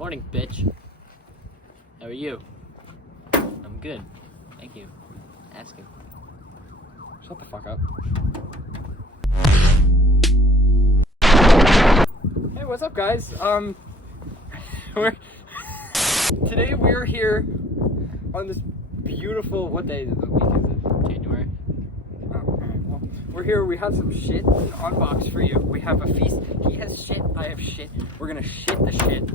Morning, bitch. How are you? I'm good. Thank you. Asking. Shut the fuck up. Hey, what's up, guys? Today we're here on this beautiful, what day of the week is it? January. Oh, alright, well, we're here, we have some shit to unbox for you. We have a feast. He has shit, I have shit. We're gonna shit the shit.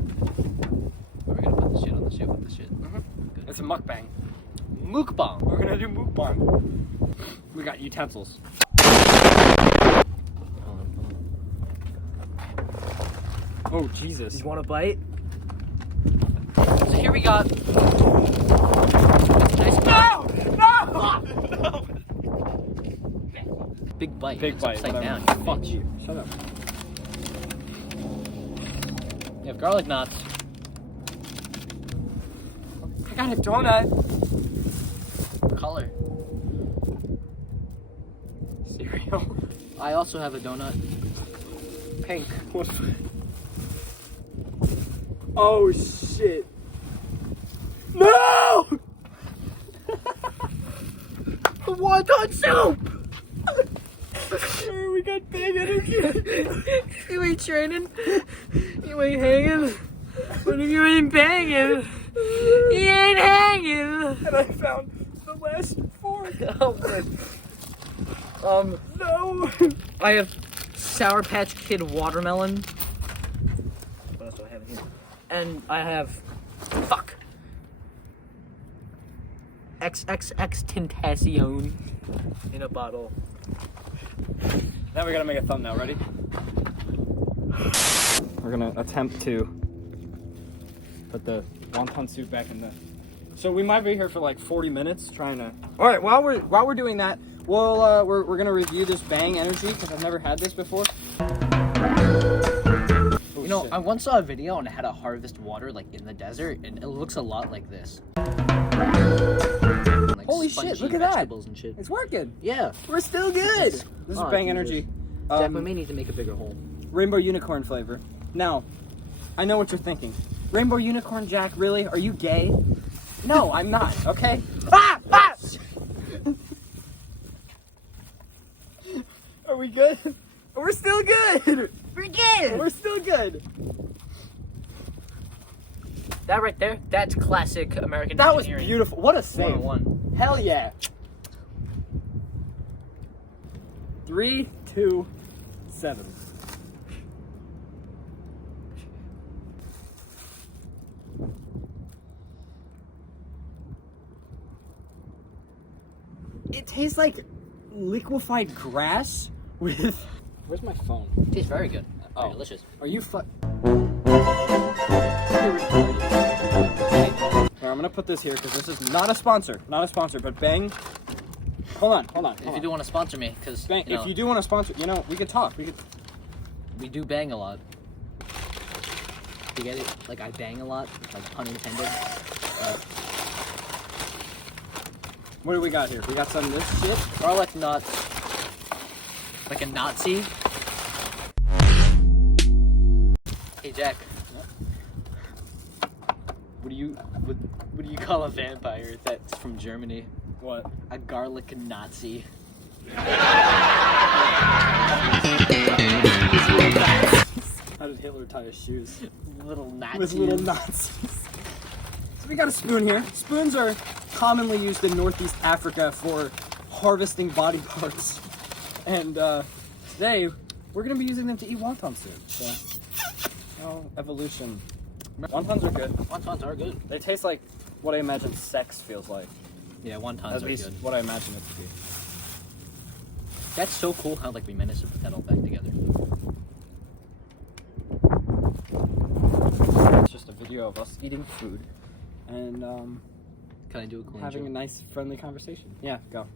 We're gonna put the shit on the shit with the shit. Mm-hmm. It's a mukbang. Mukbang. We're gonna do mukbang. We got utensils. Oh, Jesus. You want a bite? So here we got. Nice. No! No! Big bite. Big It's bite. upside Whatever. down. Fuck you. Shut up. You have garlic knots. I got a donut. Color. Cereal. I also have a donut. Pink. Oh shit. No! Wonton soup! We got big energy. You ain't training. You ain't hanging. But if you ain't banging, you ain't hanging. And I found the last fork. Oh, good. No. I have Sour Patch Kid watermelon. What else do I have in here? And I have, fuck, XXX Tentacion in a bottle. Now we gotta make a thumbnail. Ready? We're gonna attempt to put the wonton soup back in the. So we might be here for like 40 minutes trying to. All right. While we're doing that, we're gonna review this Bang Energy because I've never had this before. You know, I once saw a video on how to harvest water like in the desert, and it looks a lot like this. Like Holy shit! spongy Look at that. vegetables and shit. It's working. Yeah. We're still good. This is Oh, Bang Jesus. Energy. Jack, we may need to make a bigger hole. Rainbow unicorn flavor. Now, I know what you're thinking. Rainbow unicorn, Jack, really? Are you gay? No, I'm not, okay? Ah! Ah! Are we good? We're still good! We're good! We're still good! That right there, that's classic American That was engineering. beautiful. What a save. 101. Hell yeah. 3, 2, 7. It tastes like liquefied grass with. Where's my phone? Tastes very good. Oh. Delicious. Are you Here, I'm gonna put this here because this is not a sponsor. Not a sponsor, but Bang. Hold on. If you do want to sponsor me, because Bang, if you do want to sponsor, we could talk. we do bang a lot. You get it? Like I bang a lot, like pun intended. What do we got here? We got some of this shit. Garlic nuts, like a Nazi. Hey Jack, what do you call a vampire that's from Germany? What? A garlic Nazi. How did Hitler tie his shoes? Little Nazis. With little Nazis. So we got a spoon here. Spoons are commonly used in Northeast Africa for harvesting body parts. And today, we're going to be using them to eat wonton soup. So, evolution. Wontons are good. Wontons are good. They taste like what I imagine sex feels like. Yeah, wontons At are least good. what I imagine it to be. That's so cool how like we managed to put that all back together. It's just a video of us eating food and Can I do a cool having a intro? nice, friendly conversation. Yeah, go.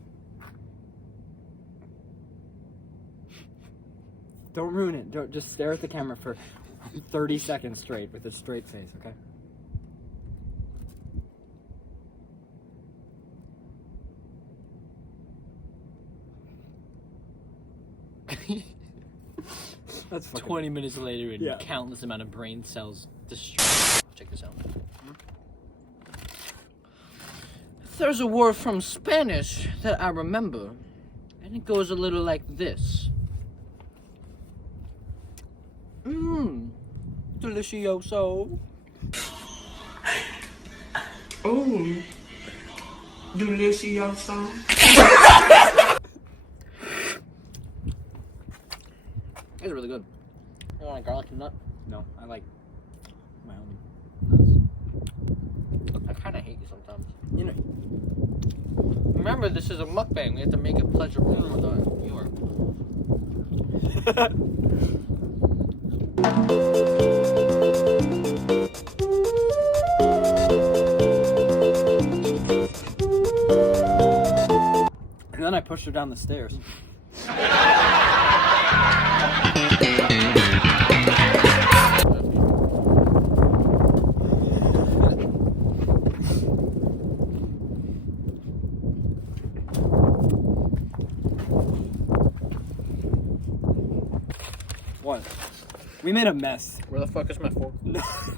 Don't ruin it. Don't just stare at the camera for 30 seconds straight with a straight face, okay? That's fucking... 20 minutes later, and Yeah. countless amount of brain cells destroyed. Check this out. There's a word from Spanish that I remember, and it goes a little like this. Delicioso. Oh, delicioso. It's really good. You want a garlic nut? No, I like my own nuts. I kind of hate you sometimes. You know, Remember, this is a mukbang. We have to make it pleasurable for the viewer. and then I pushed her down the stairs. What? We made a mess. Where the fuck is my fork?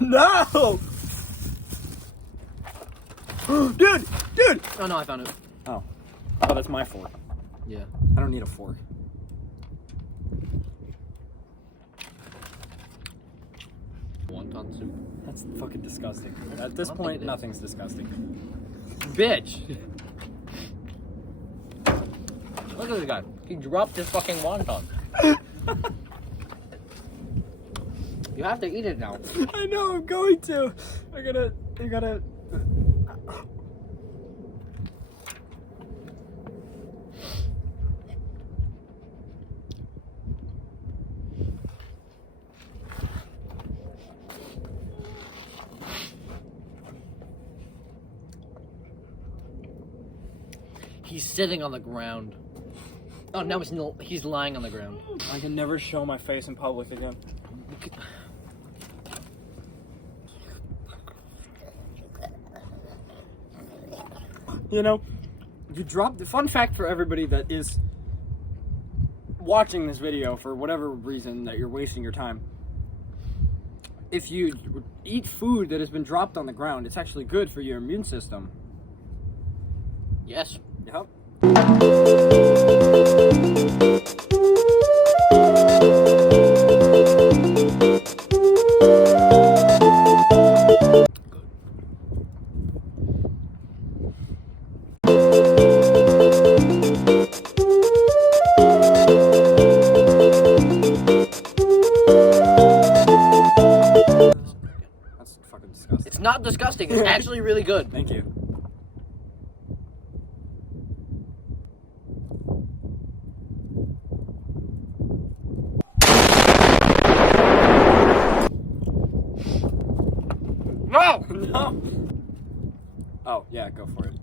No! Dude! Oh no, I found it. Oh. Oh, that's my fork. Yeah. I don't need a fork. Wonton soup. That's fucking disgusting. At this I don't think point, it is. nothing's disgusting. Bitch! Look at this guy. He dropped his fucking wonton. You have to eat it now. I know, I'm going to. I gotta. He's sitting on the ground. Oh, now he's lying on the ground. I can never show my face in public again. You know, you dropped the fun fact for everybody that is watching this video for whatever reason that you're wasting your time. If you eat food that has been dropped on the ground, it's actually good for your immune system. Yes. Yep. That's fucking disgusting. It's not disgusting. It's actually really good. Thank you. No! No. Oh, yeah, go for it.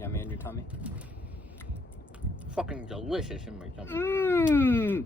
Yummy in your tummy? Fucking delicious in my tummy. Mmm.